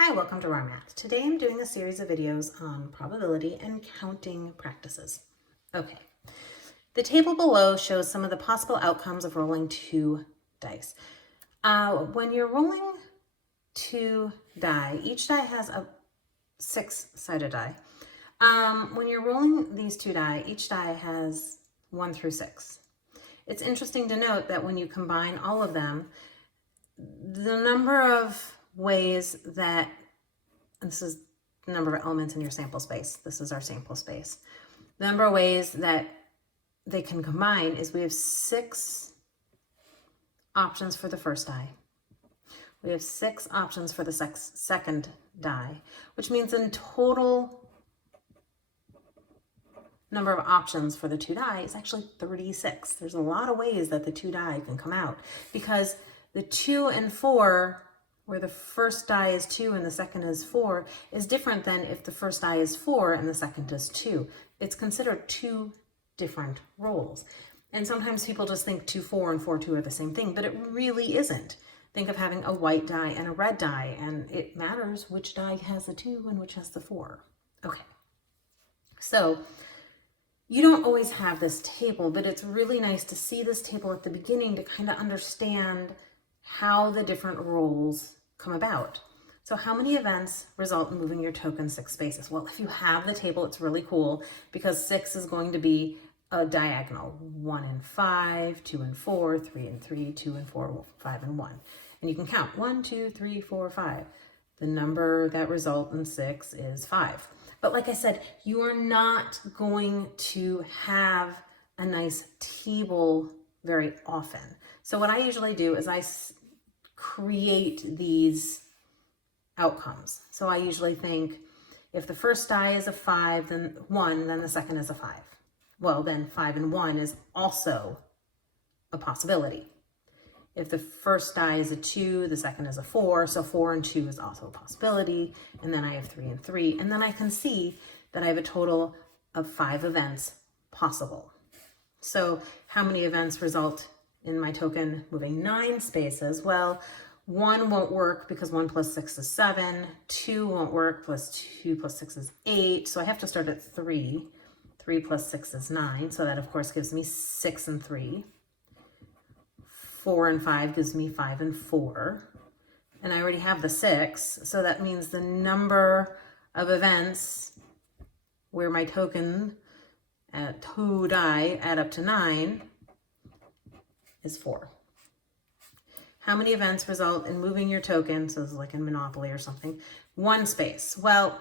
Hi, welcome to RAR-Math. Today I'm doing a series of videos on probability and counting practices. Okay, the table below shows some of the possible outcomes of rolling two dice. When you're rolling two die, each die has a six-sided die. When you're rolling these two die, each die has 1 through 6. It's interesting to note that when you combine all of them, the number of ways that, and this is the number of elements in your sample space. This is our sample space. The number of ways that they can combine is we have 6 options for the first die. We have 6 options for the second die, which means in total number of options for the two die is actually 36. There's a lot of ways that the two die can come out because the 2 and 4, where the first die is 2 and the second is 4, is different than if the first die is 4 and the second is 2. It's considered 2 different rolls. And sometimes people just think 2-4 and 4-2 are the same thing, but it really isn't. Think of having a white die and a red die, and it matters which die has the 2 and which has the 4. Okay, so you don't always have this table, but it's really nice to see this table at the beginning to kind of understand how the different rolls come about. So how many events result in moving your token 6 spaces? Well, if you have the table, it's really cool because 6 is going to be a diagonal. 1 and 5, 2 and 4, 3 and 3, 2 and 4, 5 and 1. And you can count 1, 2, 3, 4, 5. The number that results in 6 is 5. But like I said, you are not going to have a nice table very often. So what I usually do is I create these outcomes. So I usually think if the first die is a 5, then 1, then the second is a 5. Well, then 5 and 1 is also a possibility. If the first die is a 2, the second is a 4, so 4 and 2 is also a possibility. And then I have 3 and 3. And then I can see that I have a total of 5 events possible. So how many events result in my token moving 9 spaces? Well, 1 won't work because 1 plus 6 is 7. 2 won't work plus 2 plus 6 is 8. So I have to start at 3. 3 plus 6 is 9. So that, of course, gives me 6 and 3. 4 and 5 gives me 5 and 4. And I already have the 6. So that means the number of events where my token at 2 die add up to 9 is 4. How many events result in moving your token? So this is like in Monopoly or something. 1 space. Well,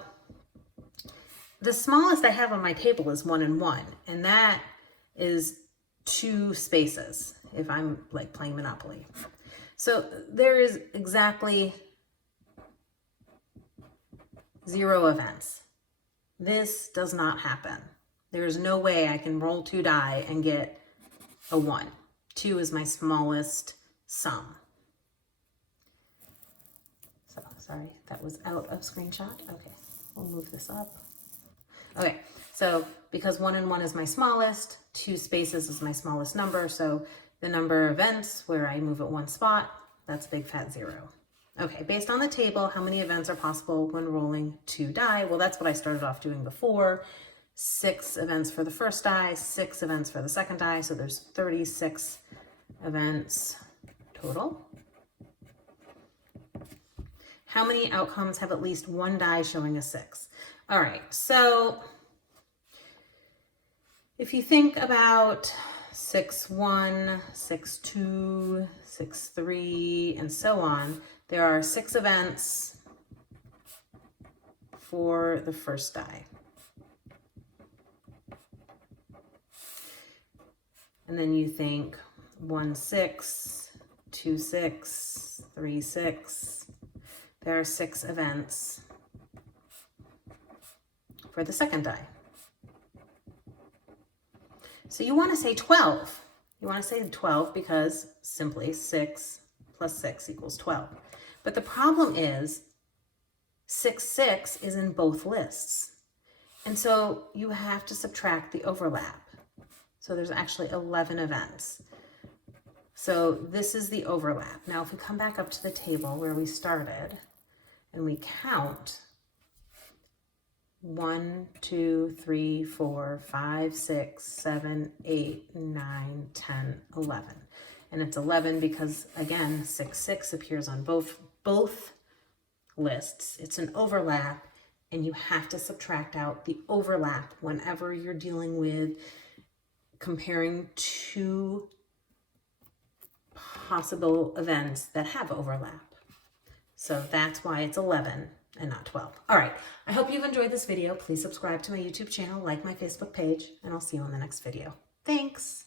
the smallest I have on my table is 1 and 1. And that is 2 spaces if I'm like playing Monopoly. So there is exactly 0 events. This does not happen. There is no way I can roll 2 die and get a 1. 2 is my smallest sum. So sorry, that was out of screenshot. Okay, we'll move this up. Okay, so because 1 and 1 is my smallest, 2 spaces is my smallest number, so the number of events where I move at 1 spot, that's a big fat 0. Okay, based on the table, how many events are possible when rolling 2 die? Well, that's what I started off doing before. 6 events for the first die, 6 events for the second die, so there's 36 events total. How many outcomes have at least 1 die showing a 6? All right, so if you think about 6-1, 6-2, 6-3, and so on, there are 6 events for the first die. And then you think 1-6, 2-6, 3-6. There are 6 events for the second die. So you want to say 12. You want to say 12 because simply 6 plus 6 equals 12. But the problem is 6-6 is in both lists. And so you have to subtract the overlap. So there's actually 11 events. So this is the overlap. Now if we come back up to the table where we started, and we count 1, 2, 3, 4, 5, 6, 7, 8, 9, 10, 11. And it's 11 because, again, 6, 6 appears on both lists. It's an overlap, and you have to subtract out the overlap whenever you're dealing with comparing two possible events that have overlap. So that's why it's 11 and not 12. All right, I hope you've enjoyed this video. Please subscribe to my YouTube channel, like my Facebook page, and I'll see you on the next video. Thanks.